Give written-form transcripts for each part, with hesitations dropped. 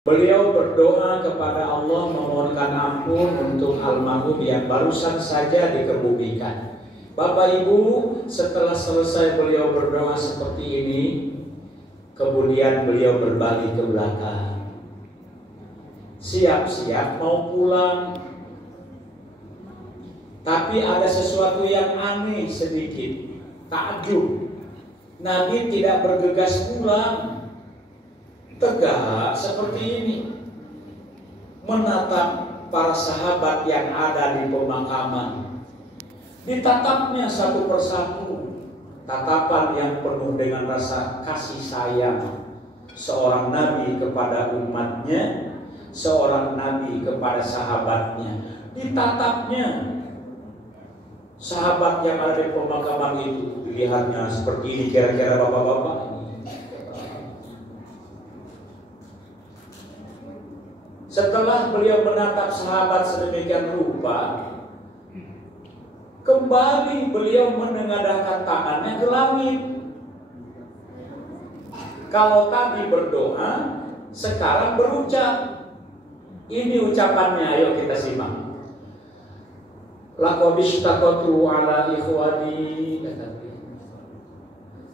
Beliau berdoa kepada Allah memohonkan ampun untuk almarhum yang barusan saja dikebumikan. Bapak Ibu, setelah selesai beliau berdoa seperti ini, kemudian beliau berbalik ke belakang. Siap-siap mau pulang. Tapi ada sesuatu yang aneh sedikit, takjub. Nabi tidak bergegas pulang. Tegak seperti ini, menatap para sahabat yang ada di pemakaman. Ditatapnya satu persatu, tatapan yang penuh dengan rasa kasih sayang seorang nabi kepada umatnya, seorang nabi kepada sahabatnya. Ditatapnya sahabat yang ada di pemakaman itu, dilihatnya seperti ini kira-kira bapak-bapak. Setelah beliau menatap sahabat sedemikian rupa, kembali beliau menengadahkan tangannya ke langit. Kalau tadi berdoa, sekarang berucap. Ini ucapannya, ayo kita simak. Laqad ishtaqatu ala ikhwani.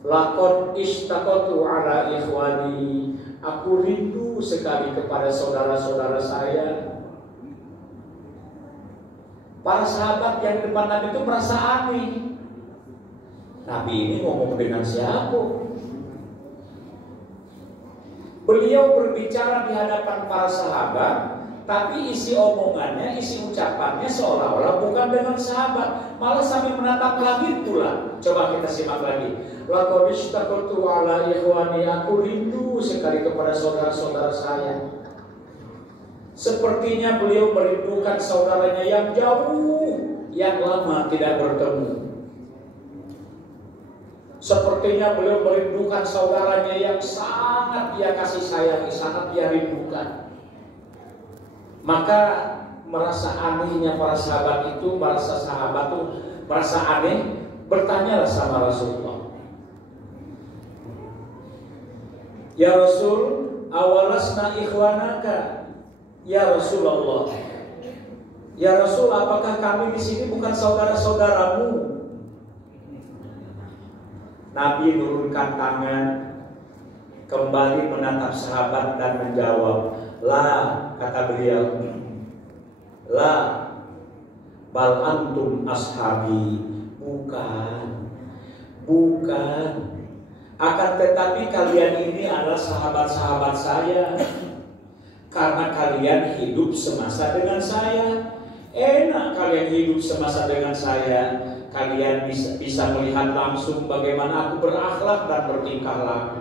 Laqad ishtaqatu ala ikhwani. Aku rindu sekali kepada saudara-saudara saya. Para sahabat yang di depan Nabi itu merasa aneh. Nabi ini ngomong dengan siapa? Beliau berbicara di hadapan para sahabat, tapi isi omongannya, isi ucapannya seolah-olah bukan dengan sahabat, malah sambil menatap langit pula. Coba kita simak lagi. Laqad ishtaqtu ala ikhwani, aku rindu sekali kepada saudara-saudara saya. Sepertinya beliau merindukan saudaranya yang jauh, yang lama tidak bertemu. Sepertinya beliau merindukan saudaranya yang sangat dia kasih sayangi, sangat dia rindukan. Maka merasa anehnya para sahabat itu, merasa aneh, bertanyalah sama Rasulullah. Ya Rasul, awalasna ikhwanaka. Ya Rasulullah. Ya Rasul, apakah kami di sini bukan saudara-saudaramu? Nabi nurunkan tangan, kembali menatap sahabat dan menjawab, la, kata beliau, la, bal antum ashabi, bukan. Akan tetapi kalian ini adalah sahabat-sahabat saya, karena kalian hidup semasa dengan saya. Enak kalian hidup semasa dengan saya. Kalian bisa melihat langsung bagaimana aku berakhlak dan bertingkah laku.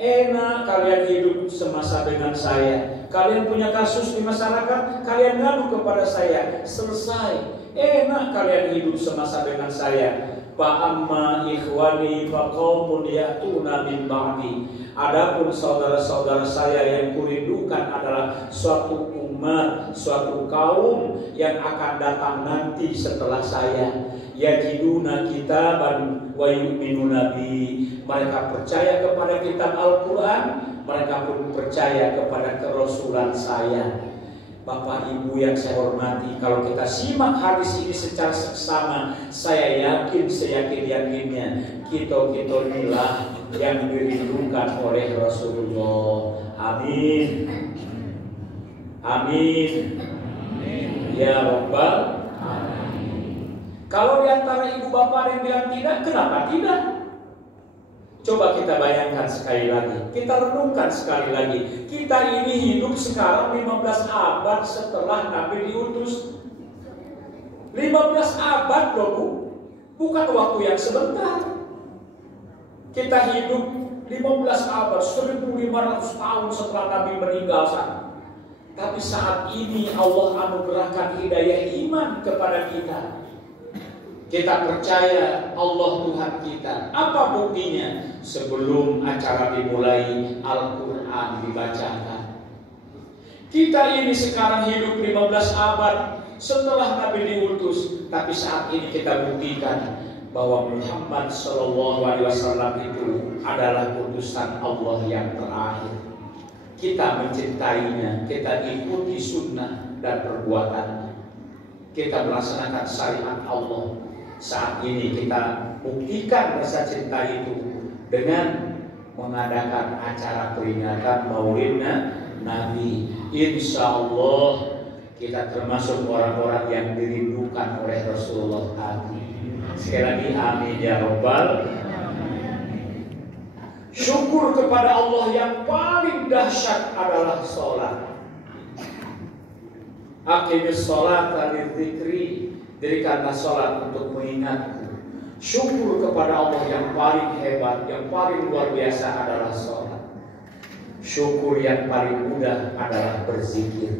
Enak kalian hidup semasa dengan saya. Kalian punya kasus di masyarakat, kalian ngadu kepada saya, selesai. Enak kalian hidup semasa dengan saya. Fa amma ikhwani fa qaumun ya'tuna min ba'di. Adapun saudara-saudara saya yang kurindukan adalah suatu umat, suatu kaum yang akan datang nanti setelah saya. Yajiduna kitaban wa yu'minuna bi. Mereka percaya kepada kitab Al-Quran, mereka pun percaya kepada kerasulan saya. Bapak Ibu yang saya hormati, kalau kita simak hadis ini secara seksama, saya yakin seyakin-yakinnya kita inilah yang dirindukan oleh Rasulullah. Amin. Amin. Ya Rabbal Alamin. Kalau di antara ibu bapak yang bilang tidak, kenapa tidak? Coba kita bayangkan sekali lagi, kita renungkan sekali lagi. Kita ini hidup sekarang 15 abad setelah Nabi diutus. 15 abad loh Bu, bukan waktu yang sebentar. Kita hidup 15 abad, 1500 tahun setelah Nabi meninggal sana. Tapi saat ini Allah anugerahkan hidayah iman kepada kita. Kita percaya Allah Tuhan kita. Apa buktinya? Sebelum acara dimulai, Al-Quran dibacakan. Kita ini sekarang hidup 15 abad setelah Nabi diutus. Tapi saat ini kita buktikan bahwa Muhammad Shallallahu Alaihi Wasallam itu adalah utusan Allah yang terakhir. Kita mencintainya, kita ikuti sunnah dan perbuatannya, kita melaksanakan syariat Allah. Saat ini kita buktikan rasa cinta itu dengan mengadakan acara peringatan Maulidnya Nabi. Insya Allah kita termasuk orang-orang yang dirindukan oleh Rasulullah tadi. Sekali lagi amin ya Rabbal. Syukur kepada Allah yang paling dahsyat adalah sholat. Aqimis sholat lidzikri, dirikanlah sholat untuk mengingatku. Syukur kepada Allah yang paling hebat, yang paling luar biasa adalah sholat. Syukur yang paling mudah adalah berzikir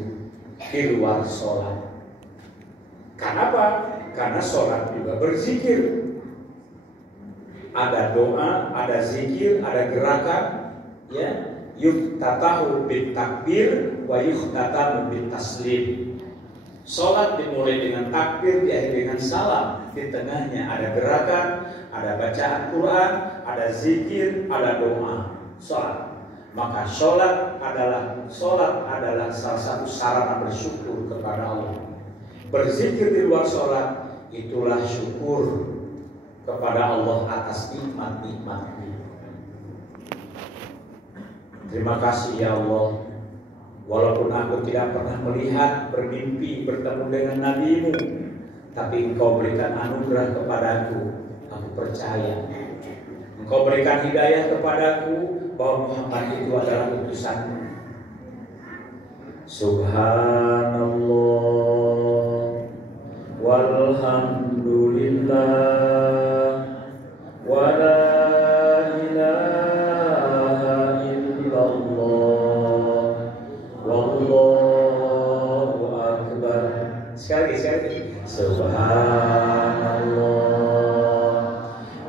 di luar sholat. Kenapa? Karena sholat juga berzikir. Ada doa, ada zikir, ada gerakan, ya. Yuftatahu bit takbir wa yuftatahu bit taslim. Sholat dimulai dengan takbir, diakhiri dengan salam. Di tengahnya ada gerakan, ada bacaan Quran, ada zikir, ada doa. Sholat. Maka sholat adalah salah satu sarana bersyukur kepada Allah. Berzikir di luar sholat, itulah syukur kepada Allah atas nikmat-nikmat-Nya. Terima kasih ya Allah, walaupun aku tidak pernah melihat, bermimpi, bertemu dengan Nabi-Mu, tapi Engkau berikan anugerah kepadaku. Aku percaya Engkau berikan hidayah kepadaku bahwa Muhammad itu adalah utusan-Mu. Subhanallah walhamdulillah wa la ilaha illallah wallahu akbar. Sekali lagi. Subhanallah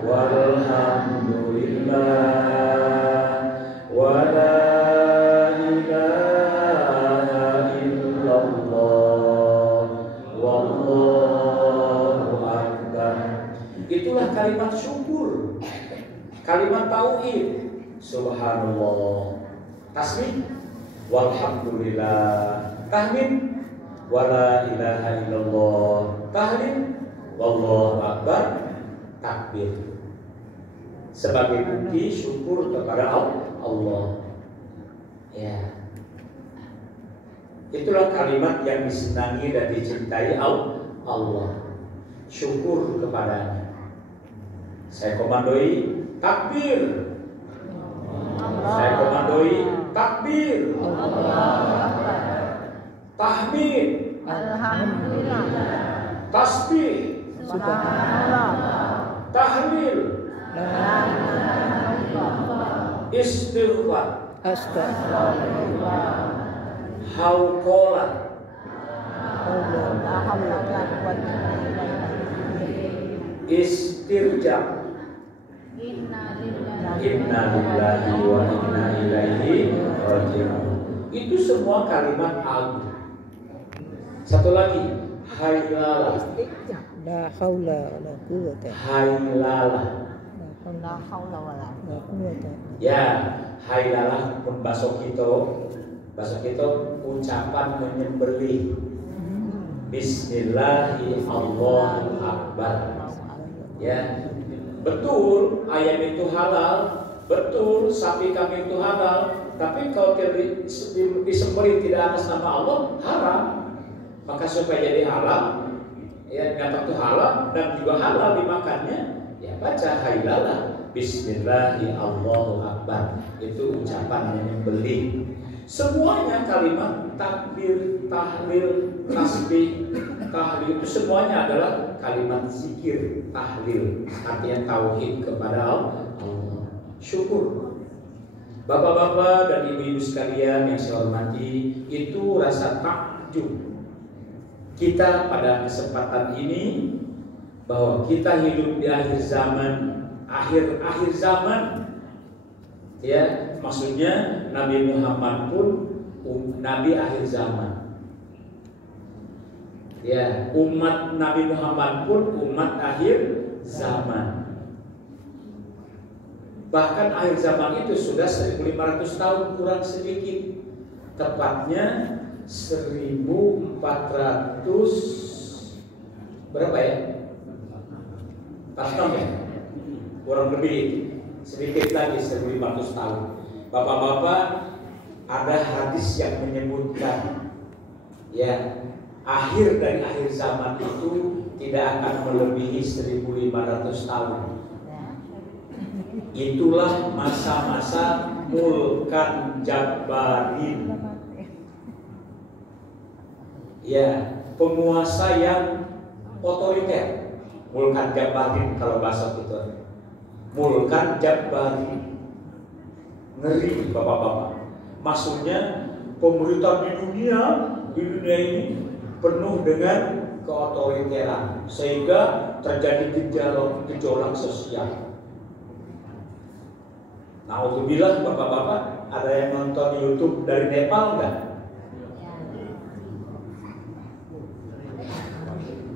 walhamdulillah wa la ilaha illallah wallahu akbar. Itulah kalimat syukur, kalimat tauhid. Subhanallah, tasbih, walhamdulillah, tahmid, wala ilaha illallah, tahlil, wallahu akbar, takbir. Sebagai bukti syukur kepada Allah. Ya. Itulah kalimat yang disenangi dan dicintai Allah. Syukur kepadanya. Saya komandoi takbir. Saya komandoi takbir. Tahmid. Alhamdulillah. Tasbih. Subhanallah. Tahlil. La ilaha illallah. Istighfar. Astagfirullah. Hauqalah. La haula wala quwwata illa billah. Istirja. Inna lillahi wa inna ilaihi raji'un. Itu semua kalimat agung. Satu lagi, haylalah. La haula wala quwwata. Haylalah. La haula wala quwwata. Ya, haylalah pun bahasa kita ucapan menyembelih. Bismillahi Allahu Akbar. Ya, betul ayam itu halal, betul sapi kami itu halal, tapi kalau disembelih tidak atas nama Allah haram. Maka supaya jadi halal, ya nyata itu halal dan juga halal dimakannya, ya baca haylalah Bismillahi Allahu Akbar. Itu ucapan menyembelih. Semuanya kalimat takbir, tahlil, tasbih, tahlil itu semuanya adalah kalimat zikir, tahlil, artinya tauhid kepada Allah. Syukur. Bapak-bapak dan ibu-ibu sekalian yang saya hormati, itu rasa takjub kita pada kesempatan ini bahwa kita hidup di akhir zaman, akhir zaman. Ya, maksudnya Nabi Muhammad pun Nabi akhir zaman. Ya, umat Nabi Muhammad pun umat akhir zaman. Bahkan akhir zaman itu sudah 1500 tahun kurang sedikit. Tepatnya 1400 berapa ya? 46 ya? Kurang lebih sedikit lagi 1500 tahun. Bapak-bapak, ada hadis yang menyebutkan ya, akhir dari akhir zaman itu tidak akan melebihi 1500 tahun. Itulah masa-masa mulkan jabbarin. Ya, penguasa yang otoriter. Mulkan jabbarin kalau bahasa kita. Mulkan jabbarin. Ngeri bapak-bapak. Maksudnya pemerintah di dunia ini penuh dengan keotoriteran sehingga terjadi gejolak sosial. Alhamdulillah bapak-bapak, ada yang nonton YouTube dari Nepal enggak?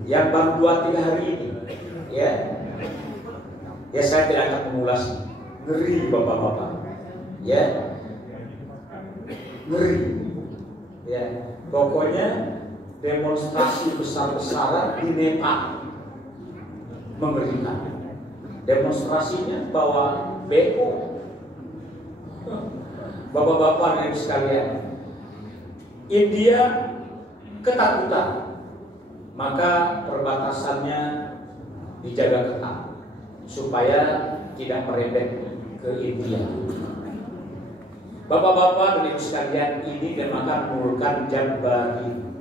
Yang baru 2-3 hari ini, ya saya tidak akan mengulas. Ngeri bapak-bapak, ya ngeri, ya pokoknya demonstrasi besar-besaran di Nepal mengerikan. Demonstrasinya bawa beko. Bapak-bapak dan ibu sekalian, India ketakutan, maka perbatasannya dijaga ketat supaya tidak merembet ke India. Bapak-bapak dan ibu sekalian, ini dinamakan mulkan jabbarin.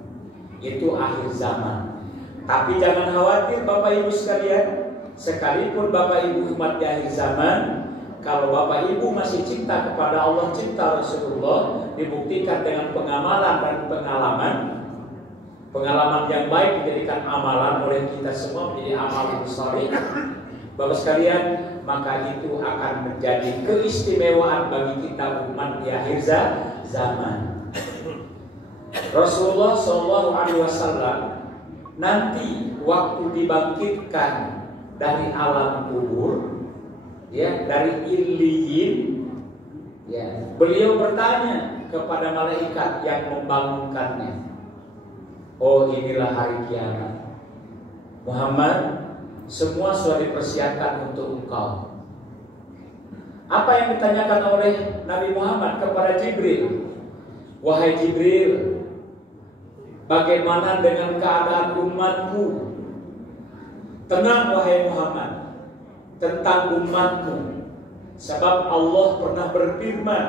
Itu akhir zaman. Tapi jangan khawatir Bapak Ibu sekalian, sekalipun Bapak Ibu umat di akhir zaman, kalau Bapak Ibu masih cinta kepada Allah, cinta Rasulullah, dibuktikan dengan pengamalan dan pengalaman yang baik dijadikan amalan oleh kita semua menjadi amal saleh. Bapak sekalian, maka itu akan menjadi keistimewaan bagi kita umat di akhir zaman. Rasulullah SAW nanti waktu dibangkitkan dari alam kubur, ya, dari illiyin, ya, beliau bertanya kepada malaikat yang membangunkannya, oh inilah hari kiamat Muhammad, semua sudah dipersiapkan untuk engkau. Apa yang ditanyakan oleh Nabi Muhammad kepada Jibril? Wahai Jibril, bagaimana dengan keadaan umatku? Tenang wahai Muhammad tentang umatmu, sebab Allah pernah berfirman,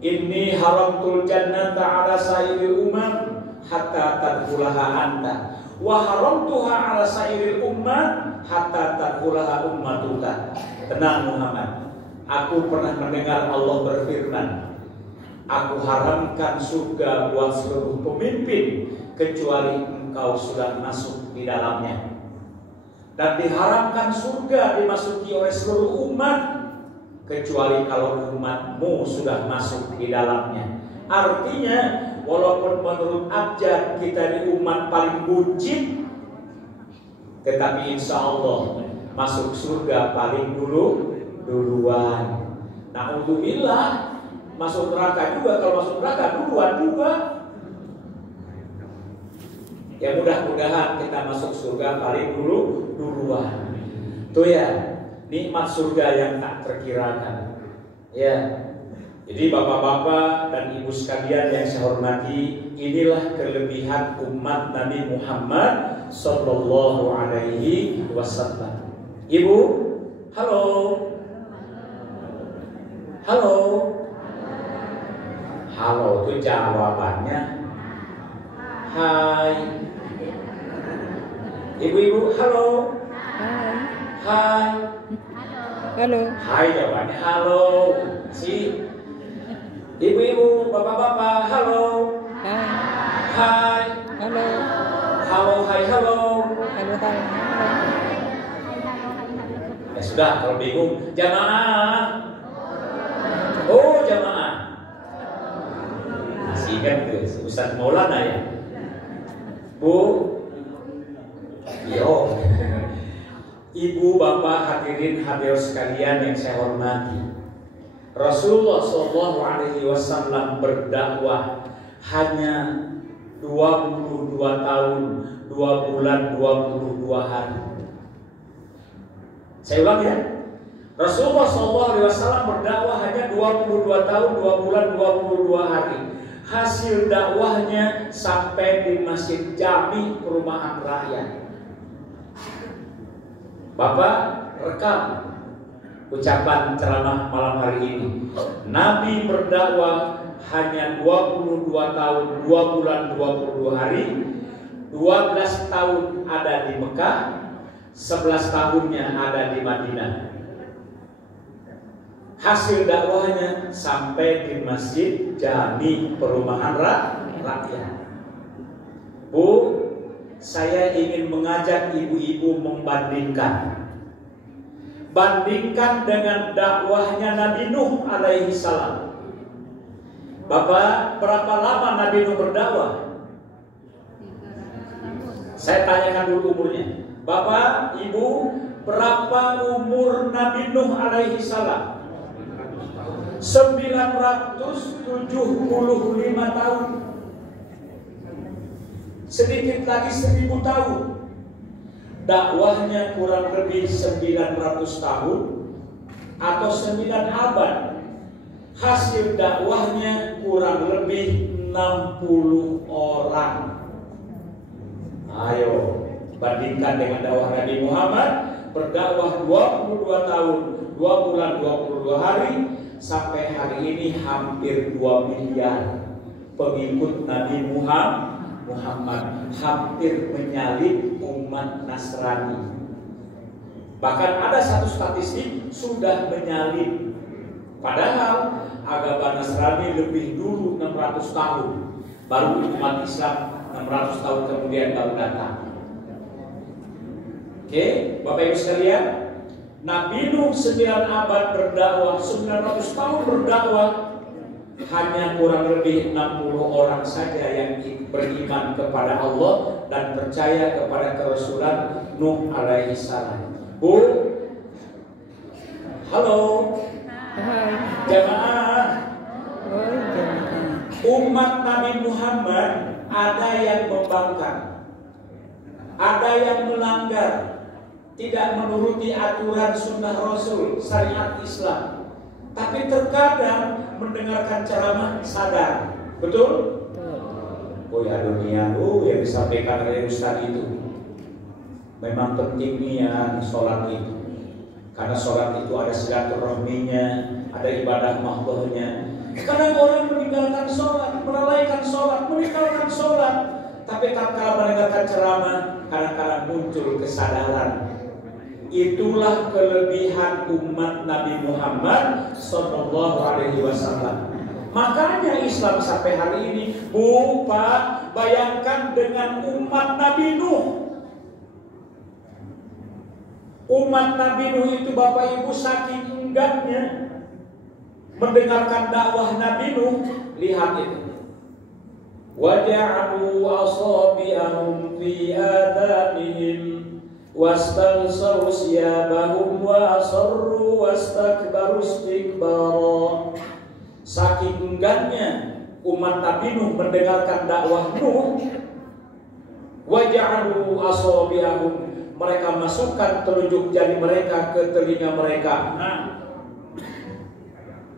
Inni haramtul jannata ala sairil umam hatta tadkhulaha anta wa haramtuha ala sairil ummat hatta tadkhulaha ummatuka. Tenang Muhammad, aku pernah mendengar Allah berfirman, aku haramkan surga buat seluruh pemimpin kecuali engkau sudah masuk di dalamnya, dan diharamkan surga dimasuki oleh seluruh umat kecuali kalau umatmu sudah masuk di dalamnya. Artinya, walaupun menurut abjad kita di umat paling buncit, tetapi insya Allah masuk surga paling duluan. Na'udzubillah, masuk neraka juga. Kalau masuk neraka duluan juga. Ya mudah-mudahan kita masuk surga paling duluan. Tuh ya, nikmat surga yang tak terkirakan. Ya. Jadi bapak-bapak dan ibu sekalian yang saya hormati, inilah kelebihan umat Nabi Muhammad sallallahu alaihi wasallam. Ibu, halo. Halo. Halo itu jawabannya hai. Ibu-ibu, halo. Hai. Halo. Hai jawabannya halo. Si ibu-ibu, bapak-bapak, halo. Hai. Halo. Halo, hai, halo. Halo, hai. Ya sudah, kalau bingung, jamaah. Oh, jamaah. Masih kan tuh, Ustaz Maulana ya. Bu. Yo. Ibu, bapak, hadirin hadirat sekalian yang saya hormati, Rasulullah SAW berdakwah hanya 22 tahun, 2 bulan, 22 hari. Saya ulang ya. Rasulullah SAW berdakwah hanya 22 tahun, 2 bulan, 22 hari. Hasil dakwahnya sampai di Masjid Jami Perumahan Rakyat. Bapak rekam ucapan ceramah malam hari ini. Nabi berdakwah hanya 22 tahun, 2 bulan, 22 hari. 12 tahun ada di Mekah, 11 tahunnya ada di Madinah. Hasil dakwahnya sampai di Masjid Jami Perumahan Rakyat. Bu, saya ingin mengajak ibu-ibu membandingkan. Bandingkan dengan dakwahnya Nabi Nuh alaihi salam. Bapak, berapa lama Nabi Nuh berdakwah? Saya tanyakan dulu umurnya. Bapak, Ibu, berapa umur Nabi Nuh alaihi salam? 975 tahun. Sedikit lagi 1000 tahun. Dakwahnya kurang lebih 900 tahun atau 9 abad. Hasil dakwahnya kurang lebih 60 orang. Ayo bandingkan dengan dakwah Nabi Muhammad, berdakwah 22 tahun, 2 bulan, 22 hari, sampai hari ini hampir 2 miliar pengikut Nabi Muhammad, hampir menyalip umat Nasrani. Bahkan ada satu statistik sudah menyalip. Padahal agama Nasrani lebih dulu 600 tahun, baru umat Islam 600 tahun kemudian baru datang. Oke, Bapak Ibu sekalian, Nabi Nuh 9 abad berdakwah, 900 tahun berdakwah, hanya kurang lebih 60 orang saja yang beriman kepada Allah dan percaya kepada kerasulan Nuh alaihi salam. Bu, halo, jamaah. Umat Nabi Muhammad ada yang membangkang, ada yang melanggar, tidak menuruti aturan sunnah Rasul, syariat Islam. Tapi terkadang mendengarkan ceramah sadar. Betul? Oh ya dunia, yang disampaikan oleh Ustaz itu memang penting niat sholat itu. Karena sholat itu ada silaturahminya, ada ibadah mahdohnya. Kadang orang meninggalkan sholat, melalaikan sholat, meninggalkan sholat. Tapi tatkala mendengarkan ceramah, kadang-kadang muncul kesadaran. Itulah kelebihan umat Nabi Muhammad Sallallahu Alaihi Wasallam. Makanya Islam sampai hari ini, Bu, Pak, bayangkan dengan umat Nabi Nuh. Umat Nabi Nuh itu Bapak Ibu saking enggannya mendengarkan dakwah Nabi Nuh. Lihat itu. Waja'alu asabi'ahum fi adanihim wastaghsaw siyabahum wa asarru wastakbaru istikbara. Saking enggannya umat Nabi Nuh mendengarkan dakwah Nuh, waja'alu asabi'ahum, mereka masukkan telunjuk jari mereka ke telinga mereka. Nah,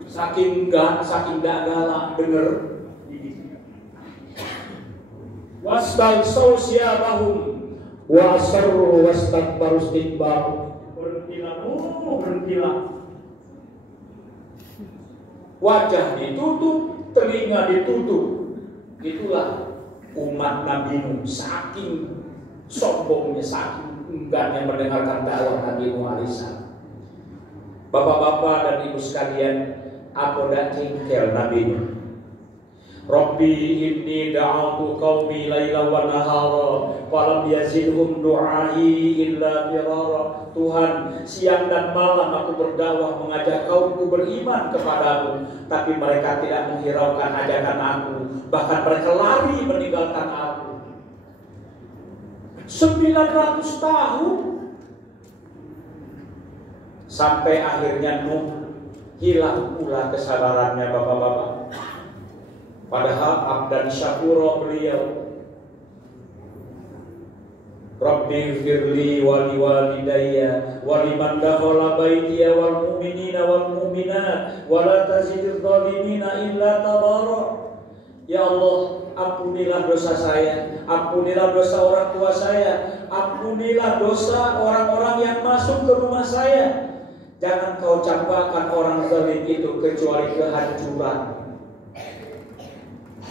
saking enggan, saking gak galak denger. Wastaghsaw siyabahum wa asarru wastakbaru istikbar. Berhentilah. Wajah ditutup, telinga ditutup. Itulah umat Nabi Nuh, saking sombongnya, saking enggannya mendengarkan dakwah Nabi Nuh alaihissalam. Bapak-bapak dan ibu sekalian, apa dak cengkel Nabi Nuh? Rabbi inni da'atu qaumi laila wa nahara falam yazidhum du'ai illa firara. Tuhan, siang dan malam aku berdakwah mengajak kaumku beriman kepadamu, tapi mereka tidak menghiraukan ajakan aku, bahkan mereka lari meninggalkan aku. 900 tahun Sampai akhirnya Nuh hilang pula kesabarannya bapak-bapak. Padahal abdan syakuro beliau. Rabbi firli wali walidayya waliman dakhala baitiya wal mu'minina wal mu'minat wala tazidil zalimina illa tabara. Ya Allah, ampunilah dosa saya, ampunilah dosa orang tua saya, ampunilah dosa orang-orang yang masuk ke rumah saya. Jangan kau campakkan orang zalim itu kecuali kehancuran.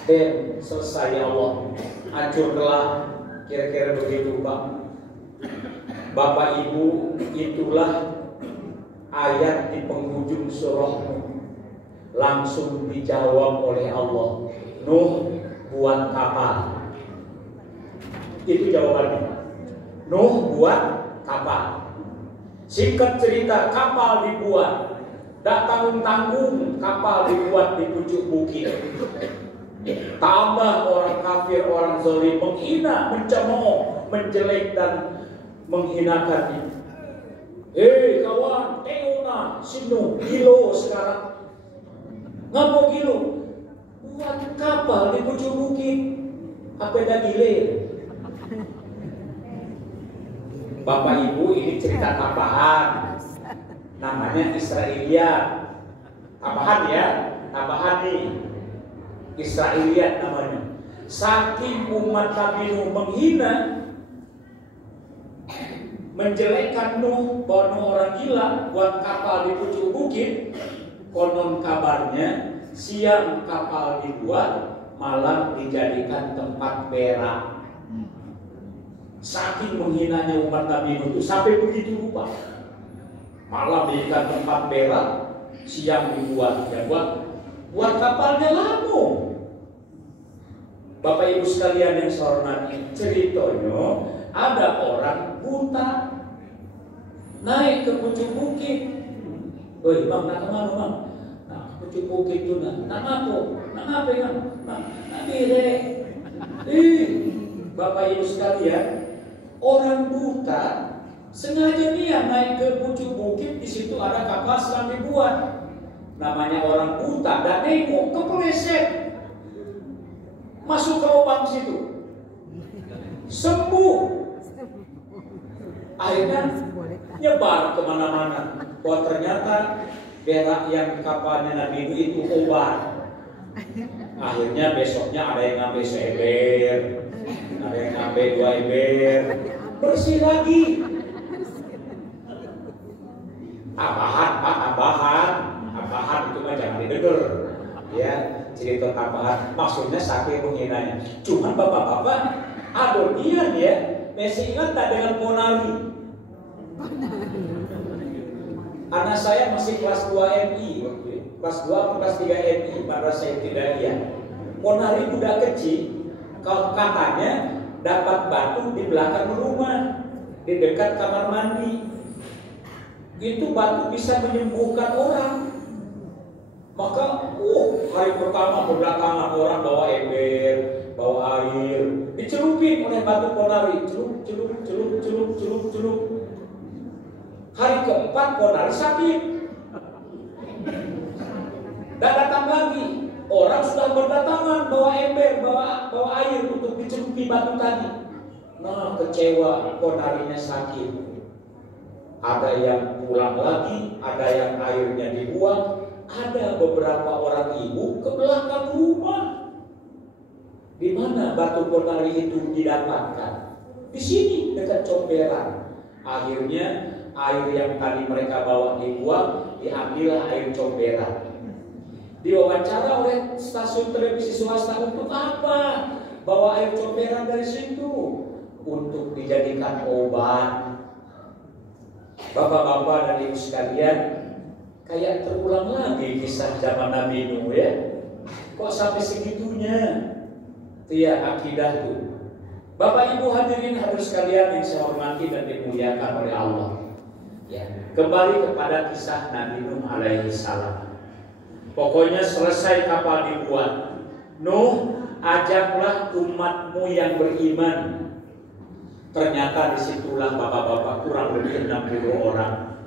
Dan selesai ya Allah, hancurlah. Kira-kira begitu Pak. Bapak Ibu, itulah ayat di penghujung surah langsung dijawab oleh Allah. Nuh buat kapal. Itu jawabannya. Nuh buat kapal. Singkat cerita, kapal dibuat. Tak tanggung-tanggung kapal dibuat di pucuk bukit. Tambah orang kafir, orang zalim menghina, mencemooh, menjelek dan menghinakannya. Hei kawan, tengoklah sinu gilo sekarang. Ngapa gilo? Buat kapal di pucuk bukit. Apa dah gile? Bapak Ibu, ini cerita tambahan. Namanya Israiliyat. Tambahan ya, tambahan nih. Israiliyat namanya. Saking umat Nabi Nuh menghina, menjelekkan Nuh, bahwa Nuh orang gila, buat kapal di pucuk bukit. Konon kabarnya siang kapal dibuat, malam dijadikan tempat berak. Saking menghinanya umat Nabi Nuh itu sampai begitu rupa. Malam dijadikan tempat berak, siang dibuat ya buat kapalnya lambung. Bapak Ibu sekalian yang saya hormati, ceritanya ada orang buta naik ke pucuk bukit. Woi bang, nak kemana bang? Nah pucuk bukit itu nak apa ya? Nak dire. Bapak Ibu sekalian, orang buta sengaja dia naik ke pucuk bukit. Di situ ada kapal sedang dibuat. Namanya orang buta dan nengok kepleset masuk ke lubang situ, sembuh. Akhirnya nyebar kemana-mana. Bahwa ternyata berak yang kapalnya Nabi Nuh itu obat. Akhirnya besoknya ada yang ngambil seember, ada yang ngambil 2 ember, bersih lagi. Tambahan itu mah jangan didengar ya, cerita tambahan maksudnya saking menghinanya. Cuman bapak-bapak adonian ya, masih ingat tak dengan Ponari? Anak saya masih kelas 2 MI waktu itu, kelas 2 atau kelas 3 MI pada saya tidak ya. Ponari budak kecil, kalau katanya dapat batu di belakang rumah, di dekat kamar mandi. Itu batu bisa menyembuhkan orang. Maka hari pertama berdatangan orang bawa ember, bawa air, dicelupin oleh batu Ponari, celup. Hari keempat Ponari sakit. Dan datang lagi, orang sudah berdatangan bawa ember, bawa air untuk dicelupi batu tadi. Nah kecewa, Ponarinya sakit. Ada yang pulang lagi, ada yang airnya dibuang. Ada beberapa orang ibu ke belakang rumah. Di mana batu Ponari itu didapatkan? Di sini dekat comberan. Akhirnya air yang tadi mereka bawa dibuang, diambil air comberan. Diwawancara oleh stasiun televisi swasta, untuk apa bawa air comberan dari situ? Untuk dijadikan obat. Bapak-bapak dan ibu sekalian, kayak terulang lagi kisah zaman Nabi Nuh ya. Kok sampai segitunya? Itu ya akidah tuh. Bapak Ibu hadirin sekalian yang saya hormati dan dimuliakan oleh Allah. Ya, kembali kepada kisah Nabi Nuh alaihi salam. Pokoknya selesai kapal dibuat, Nuh, ajaklah umatmu yang beriman. Ternyata disitulah bapak-bapak kurang lebih 60 orang.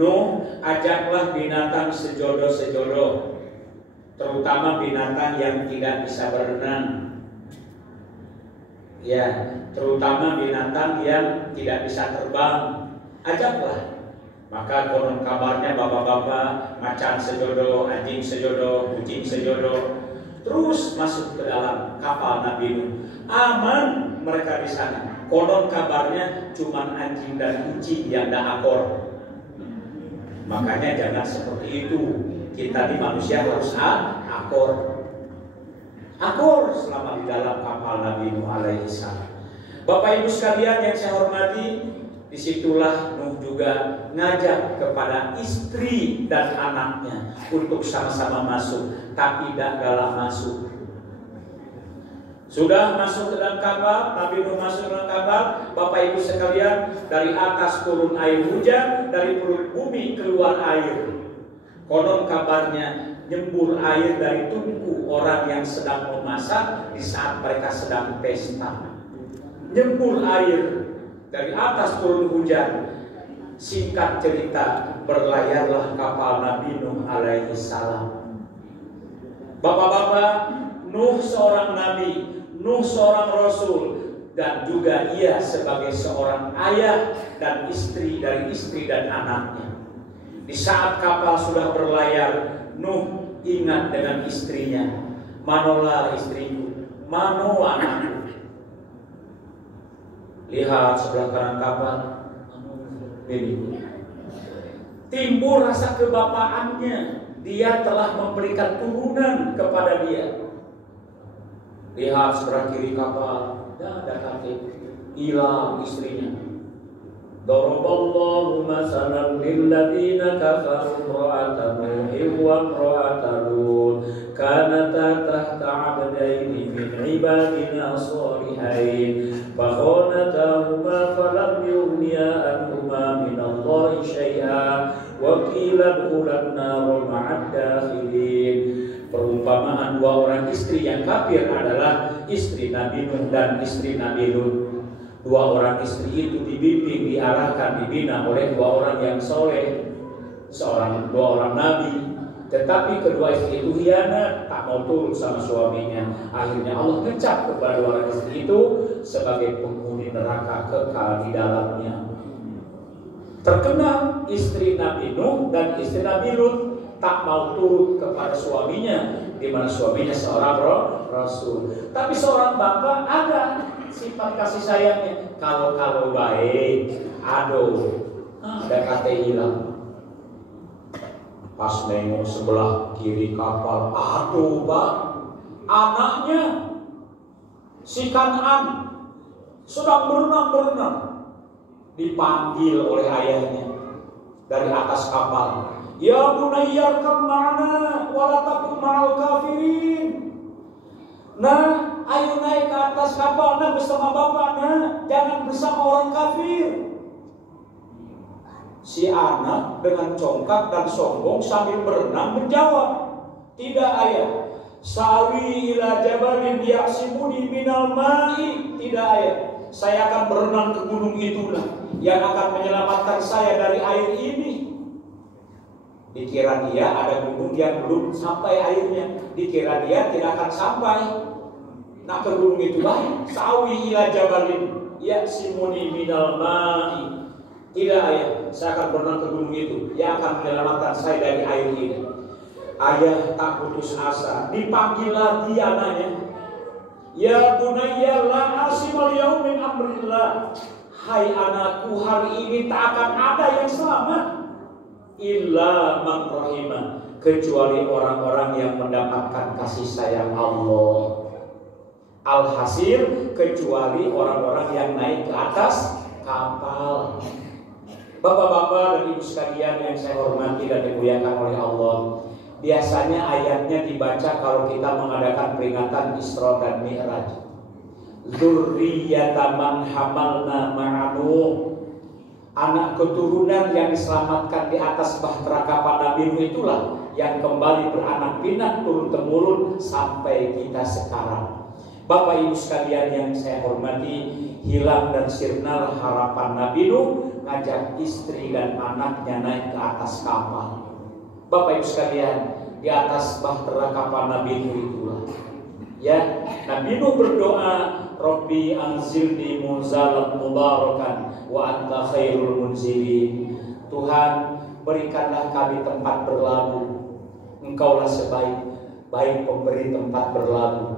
Nuh, ajaklah binatang sejodoh-sejodoh, terutama binatang yang tidak bisa berenang. Ya, terutama binatang yang tidak bisa terbang. Ajaklah. Maka konon kabarnya bapak-bapak, macan sejodoh, anjing sejodoh, kucing sejodoh, terus masuk ke dalam kapal Nabi Nuh. Aman mereka di sana. Konon kabarnya cuma anjing dan kucing yang tidak akor. Makanya jangan seperti itu. Kita di manusia harus akor. Akor selama di dalam kapal Nabi Nuh alaihi salam. Bapak Ibu sekalian yang saya hormati, disitulah Nuh juga ngajak kepada istri dan anaknya untuk sama-sama masuk, tapi tidak galak masuk. Sudah masuk ke dalam kapal, Nabi Nuh masuk ke dalam kapal. Bapak Ibu sekalian, dari atas turun air hujan, dari perut bumi keluar air. Konon kabarnya nyembur air dari tungku orang yang sedang memasak di saat mereka sedang pesta. Nyembur air dari atas turun hujan. Singkat cerita, berlayarlah kapal Nabi Nuh alaihi salam. Bapak-bapak, Nuh seorang nabi, Nuh seorang rasul, dan juga ia sebagai seorang ayah dan istri dari istri dan anaknya. Di saat kapal sudah berlayar, Nuh ingat dengan istrinya. Manolah istriku, mano anakku. Lihat sebelah kanan kapal, ini. Timbul rasa kebapaannya. Dia telah memberikan turunan kepada dia. Lihat sebelah kiri kapal, tidak ada kakek, hilang istrinya. Daraballahu masalan lilladzina kafaru imra'ata Nuhin wa imra'ata Lut kanata tahta 'abdaini min 'ibadina shalihain fakhanatahuma falam yughniya anhuma min Allahi syai'an wa qila udkhulan nar ma'ad dakhilin. Perumpamaan dua orang istri yang kafir adalah istri Nabi Nuh dan istri Nabi Lut. Dua orang istri itu dibimbing, diarahkan, dibina oleh dua orang yang soleh, dua orang nabi. Tetapi kedua istri itu hianat, tak mau turut sama suaminya. Akhirnya Allah ngecap kepada dua orang istri itu sebagai penghuni neraka kekal di dalamnya. Terkenal istri Nabi Nuh dan istri Nabi Lut tak mau turut kepada suaminya, di mana suaminya seorang rasul. Tapi seorang bapak ada sifat kasih sayangnya. Kalau baik, aduh, ada kata hilang. Pas nengok sebelah kiri kapal, aduh pak, anaknya si Kan'an sedang berenang, dipanggil oleh ayahnya dari atas kapal. Ya bunayya arkam ma'ana wa la takun ma'al kafirin. Nah, ayo naik ke atas kapal bersama bapak, jangan bersama orang kafir. Si anak dengan congkak dan sombong sambil berenang menjawab, tidak ayah. Sawi ila jabalin ya'simuni minal ma'i. Tidak ayah, saya akan berenang ke gunung itulah yang akan menyelamatkan saya dari air ini. Dikira dia ada gunung yang belum sampai airnya, dikira dia tidak akan sampai. Nak ke gunung itu lah, sawi ila jabalin ya'simuni minal ma'i. Tidak ayah, saya akan berenang ke gunung itu yang akan menyelamatkan saya dari air ini. Ayah tak putus asa, dipanggil lagi anaknya. Ya bunayya la asimal yaum min amrillah. Hai anakku, hari ini tak akan ada yang selamat illa man rahimah, kecuali orang-orang yang mendapatkan kasih sayang Allah. Alhasil kecuali orang-orang yang naik ke atas kapal. Bapak-bapak dan ibu sekalian yang saya hormati dan dimuliakan oleh Allah, biasanya ayatnya dibaca kalau kita mengadakan peringatan Isra dan Mi'raj. Dzurriyyatan man hamalna ma'anu. Anak keturunan yang diselamatkan di atas bahtera kapal Nabi Nuh itulah yang kembali beranak pinak turun-temurun sampai kita sekarang. Bapak ibu sekalian yang saya hormati, hilang dan sirna harapan Nabi Nuh mengajak istri dan anaknya naik ke atas kapal. Bapak Ibu sekalian, di atas bahtera kapal Nabi Nuh itulah, ya, Nabi Nuh berdoa, Rabbi anzilni munzalan mubarakan wa anta khairul munzilin. Tuhan, berikanlah kami tempat berlabuh. Engkaulah sebaik-baik pemberi tempat berlabuh.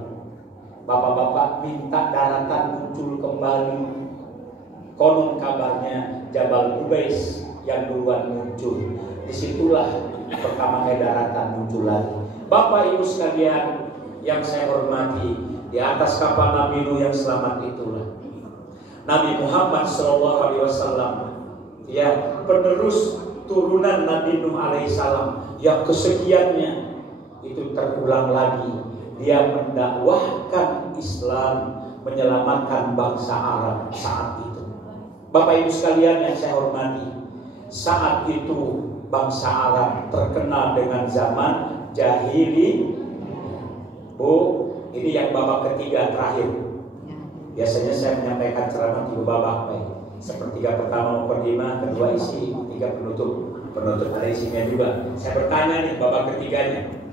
Bapak-bapak minta daratan muncul kembali. Konon kabarnya Jabal Qubais yang duluan muncul. Disitulah pertama kali daratan muncul lagi. Bapak Ibu sekalian yang saya hormati, di atas kapal Nabi Nuh yang selamat itulah Nabi Muhammad SAW, ya, penerus turunan Nabi Nuh alaihissalam yang kesekiannya itu terulang lagi. Dia mendakwahkan Islam, menyelamatkan bangsa Arab saat itu. Bapak Ibu sekalian yang saya hormati, saat itu bangsa Arab terkenal dengan zaman jahili. Bu, ini yang babak ketiga terakhir. Biasanya saya menyampaikan ceramah 3 babak, baik. Sepertiga pertama mukadimah, kedua isi, ketiga penutup. Penutup ada isinya juga. Saya bertanya nih babak ketiganya.